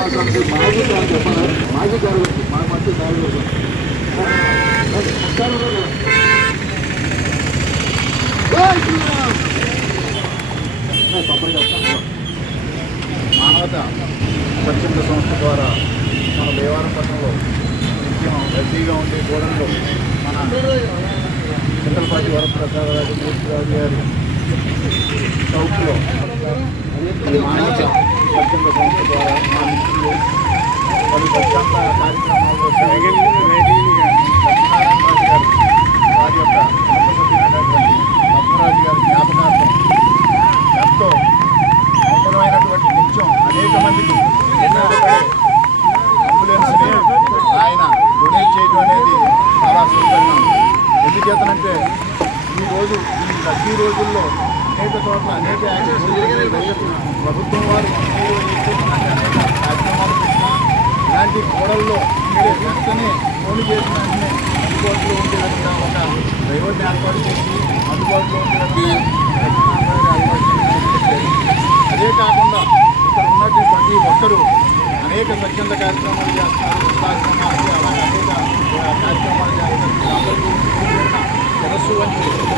మాజీ కాదు మాజీ కాదు మా మధ్య కాదు మానవత స్వచ్ఛంద సంస్థ ద్వారా మన దేవారపట్నంలో నిత్యం రద్దీగా ఉండే గోడంలో మన చిన్నపాటి వరప్రసాద్ రాజు మూర్తి రాజు గారి సౌత్లో మానవత పద్దెనిమిది సంస్థ ద్వారా మా మిత్రులు పలు కార్యక్రమాల్లో సత్యనారాయణ గారు వారి యొక్క సభ్యులైనటువంటి పద్మరాజు గారి జ్ఞాపకార్థం ఎంతో అవసరమైనటువంటి నిత్యం అనేక మందికి అంబులెన్స్ని ఆయన డొనేట్ చేయడం అనేది చాలా సుపరిణామం ఎందుచేతనంటే ఈ రోజు ఈ రద్దీ రోజుల్లో అనేక చోట్ల అనేక ప్రభుత్వం వారు ఇలాంటి గోడల్లో ఉండే వెంటనే ఫోన్ చేసిన అందుబాటులో ఉండే ఒక డ్రైవర్ని ఏర్పాటు చేసి అందుబాటులో ఉండే అదే కాకుండా ఇక్కడ ఉన్నటువంటి ప్రతి ఒక్కరూ అనేక స్వచ్ఛంద కార్యక్రమాలు చేస్తారు వృద్ధాశ్రమాలు అలాగే అనేక కార్యక్రమాలు చేస్తారు అందరికీ శిరస్సు వంటి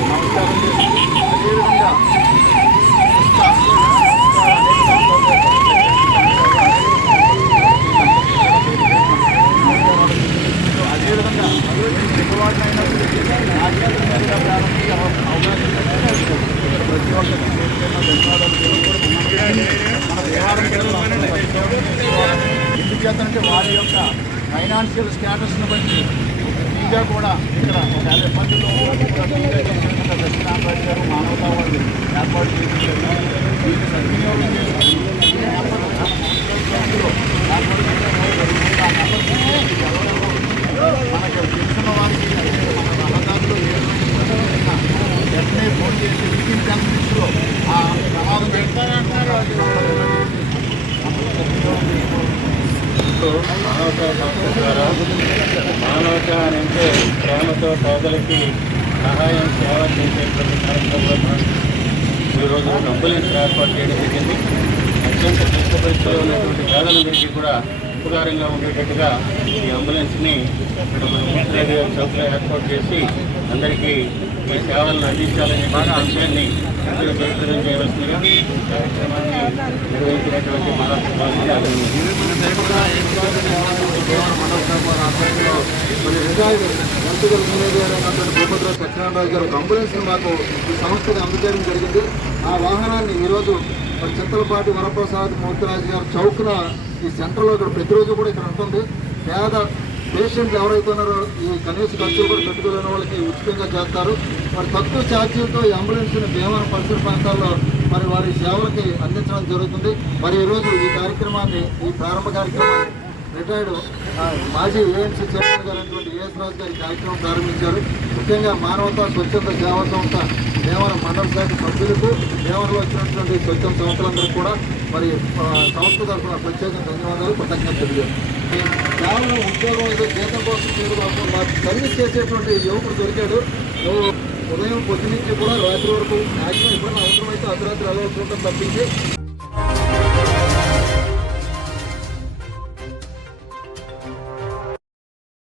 పెద్దవాడినైనప్పటికీ ఆధ్యాత్మికంగా ప్రారంభించవలసిన అవకాశం ప్రతి ఒక్కరికి పేరుపైన ఎందుచేతంటే వారి యొక్క ఫైనాన్షియల్ స్టేటస్ను బట్టి ఫ్రీగా కూడా ఇక్కడ ఒక యాభై మందిలో గారు మానవతా వాళ్ళు ఏర్పాటు చేసి దీన్ని సద్వినియోగం చేసుకుని అందులో ఏర్పాటు చేసిన మనకి తెలిసిన వారికి అంటే మన అన్నదాతలు ఏ విధంగా వెంటనే ఫోన్ చేసి వితిన్ టెన్ మినిట్స్లో ఆ ప్రమాదం మానవతా సంస్థ ద్వారా మానవత అని అంటే ప్రేమతో పేదలకి సహాయం సేవ చేసేటువంటి కార్యక్రమంలో మనం ఈరోజు ఒక అంబులెన్స్ ఏర్పాటు చేయడం జరిగింది. అత్యంత క్లిష్ట పరిస్థితిలో ఉన్నటువంటి పేదలందరికీ కూడా ఉపకారంగా ఉండేటట్టుగా ఈ అంబులెన్స్ని ఇక్కడ మన ముఖ్యమంత్రి గారి ఏర్పాటు చేసి అందరికీ ఈ సేవలను అందించాలనే లక్ష్యాన్ని అందరూ జయప్రదం చేయవలసిందిగా ఈ కార్యక్రమాన్ని నిర్వహించినటువంటి భూపతిరావు సత్యనారాయణ గారు ఒక అంబులెన్స్ మాకు ఈ సంస్థకి అందజేయడం జరిగింది ఆ వాహనాన్ని ఈరోజు మరి చింతలపాటి వరప్రసాద్ మూర్తిరాజు గారు చౌక్న ఈ సెంటర్లో ఇక్కడ ప్రతిరోజు కూడా ఇక్కడ ఉంటుంది పేద పేషెంట్లు ఎవరైతే ఉన్నారో ఈ కనీస ఖర్చులు కూడా పెట్టుకోలేని వాళ్ళకి ఉచితంగా చేస్తారు మరి తక్కువ ఛార్జీలతో ఈ అంబులెన్స్ని భీమవరం పరిసర ప్రాంతాల్లో మరి వారి సేవలకి అందించడం జరుగుతుంది. మరి ఈరోజు ఈ కార్యక్రమాన్ని ఈ ప్రారంభ కార్యక్రమాన్ని రిటైర్డ్ మాజీ ఏఎన్సీ చైర్మన్ గారైనటువంటి ఏఎస్ రాజు గారి కార్యక్రమం ప్రారంభించారు. ముఖ్యంగా మానవతా స్వచ్ఛత సేవా సంస్థ దేవరం మండల శాఖ సభ్యులకు దేవరంలో వచ్చినటువంటి స్వచ్ఛంద సంస్థలందరూ కూడా మరి సంస్థ తరఫున ప్రత్యేక ధన్యవాదాలు కృతజ్ఞత తెలియదు కేవలం ఉద్యోగం ఏదో జీతం కోసం చేయడం కోసం సర్వీస్ చేసేటువంటి యువకుడు దొరికాడు. ఉదయం పొద్దు నుంచి కూడా రాత్రి వరకు మ్యాక్సిమం ఎప్పుడైనా అవసరమైతే అర్ధరాత్రి అలవాటు తప్పించి